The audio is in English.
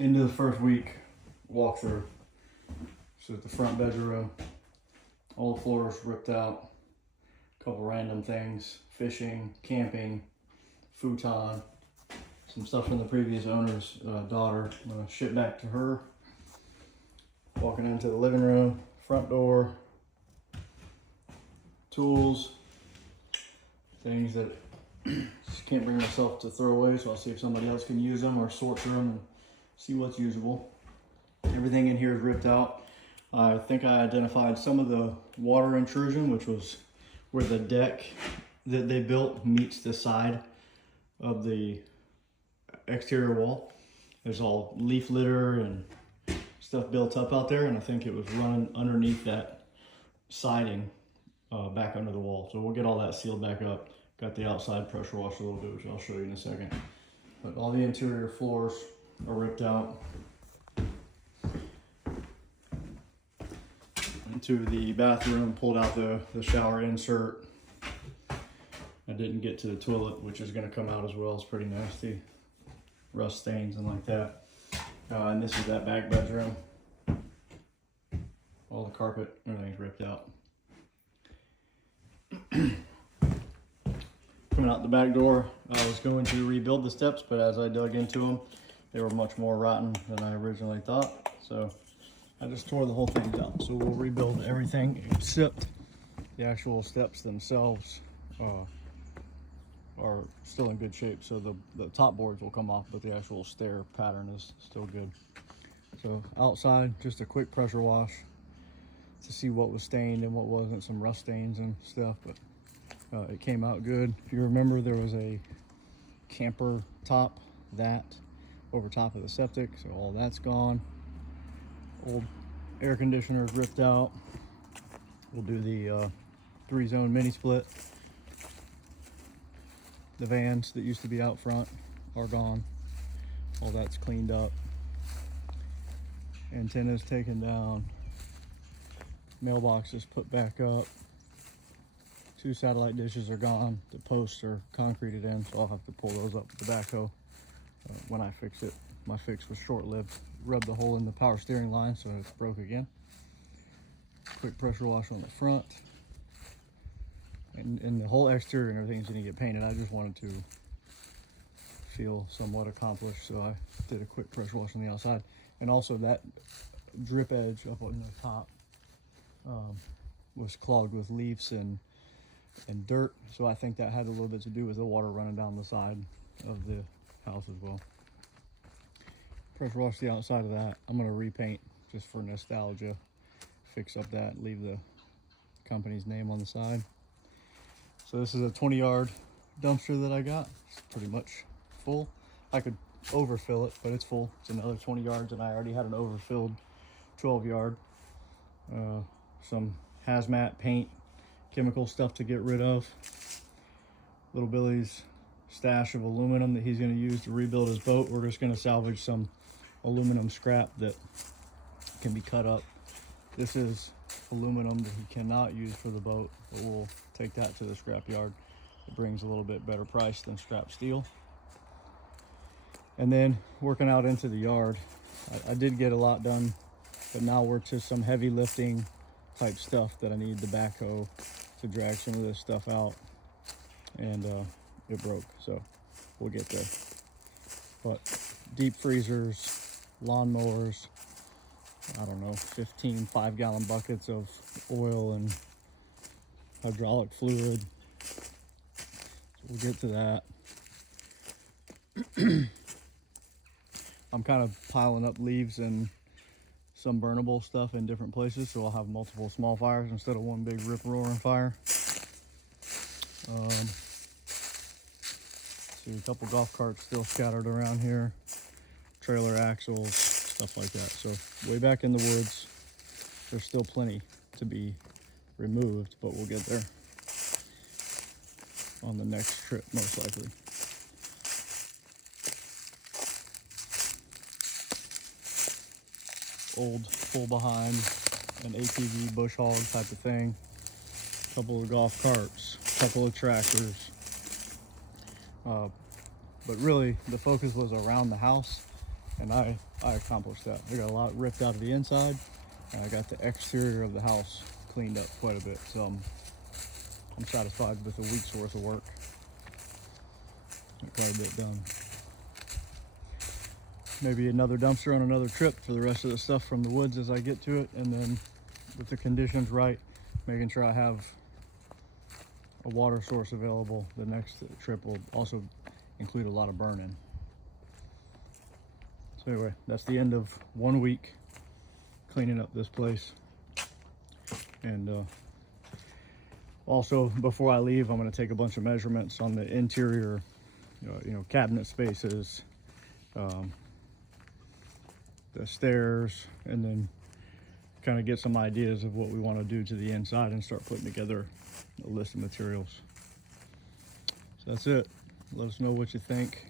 into the first week walkthrough. So at the front bedroom, all the floors ripped out, a couple random things, fishing, camping, futon, some stuff from the previous owner's daughter. I'm gonna ship back to her. Walking into the living room, front door, tools, things that just can't bring myself to throw away, so I'll see if somebody else can use them or sort through them and see what's usable. Everything in here is ripped out. I think I identified some of the water intrusion, which was where the deck that they built meets the side of the exterior wall. There's all leaf litter and stuff built up out there, and I think it was running underneath that siding back under the wall. So we'll get all that sealed back up. Got the outside pressure washed a little bit, which I'll show you in a second. But all the interior floors are ripped out. Into the bathroom, pulled out the shower insert. I didn't get to the toilet, which is gonna come out as well. It's pretty nasty. Rust stains and like that. And this is that back bedroom. All the carpet, everything's ripped out. Coming out the back door, I was going to rebuild the steps, but as I dug into them, they were much more rotten than I originally thought. So I just tore the whole thing out. So we'll rebuild everything except the actual steps themselves are still in good shape. So the top boards will come off, but the actual stair pattern is still good. So outside, just a quick pressure wash to see what was stained and what wasn't, some rust stains and stuff, but it came out good. If you remember, there was a camper top that over top of the septic, so all that's gone. Old air conditioner is ripped out. We'll do the 3-zone mini split. The vans that used to be out front are gone. All that's cleaned up. Antennas taken down. Mailboxes put back up. 2 satellite dishes are gone. The posts are concreted in, so I'll have to pull those up with the backhoe when I fix it. My fix was short-lived. Rubbed the hole in the power steering line, so it's broke again. Quick pressure wash on the front. And the whole exterior and everything's gonna get painted. I just wanted to feel somewhat accomplished, so I did a quick pressure wash on the outside. And also that drip edge up on the top was clogged with leaves and dirt, so I think that had a little bit to do with the water running down the side of the house as well. Pressure wash the outside of that. I'm gonna repaint just for nostalgia, fix up that, leave the company's name on the side. So this is a 20-yard dumpster that I got. It's pretty much full. I could overfill it, but it's full. It's another 20 yards, and I already had an overfilled 12-yard. Some hazmat paint, chemical stuff to get rid of. Little Billy's stash of aluminum that he's going to use to rebuild his boat. We're just going to salvage some aluminum scrap that can be cut up. This is aluminum that he cannot use for the boat, but we'll take that to the scrap yard. It brings a little bit better price than scrap steel. And then working out into the yard, I did get a lot done, but now we're to some heavy lifting type stuff that I need the backhoe to drag some of this stuff out, and it broke, so we'll get there. But deep freezers, lawnmowers, I don't know, 15 5-gallon buckets of oil and hydraulic fluid. So we'll get to that. I'm kind of piling up leaves and some burnable stuff in different places, so I'll have multiple small fires instead of one big rip-roaring fire. See a couple golf carts still scattered around here, trailer axles, stuff like that. So way back in the woods, there's still plenty to be removed, but we'll get there on the next trip, most likely. Old pull behind, an ATV bush hog type of thing, a couple of golf carts, a couple of tractors. But really the focus was around the house and I accomplished that. I got a lot ripped out of the inside, and I got the exterior of the house cleaned up quite a bit. So I'm satisfied with a week's worth of work. Got quite a bit done. Maybe another dumpster on another trip for the rest of the stuff from the woods as I get to it, and then with the conditions right, making sure I have a water source available. The next trip will also include a lot of burning. So anyway, that's the end of 1 week cleaning up this place. And also, before I leave, I'm going to take a bunch of measurements on the interior, cabinet spaces, the stairs, and then kind of get some ideas of what we want to do to the inside and start putting together a list of materials. So that's it. Let us know what you think.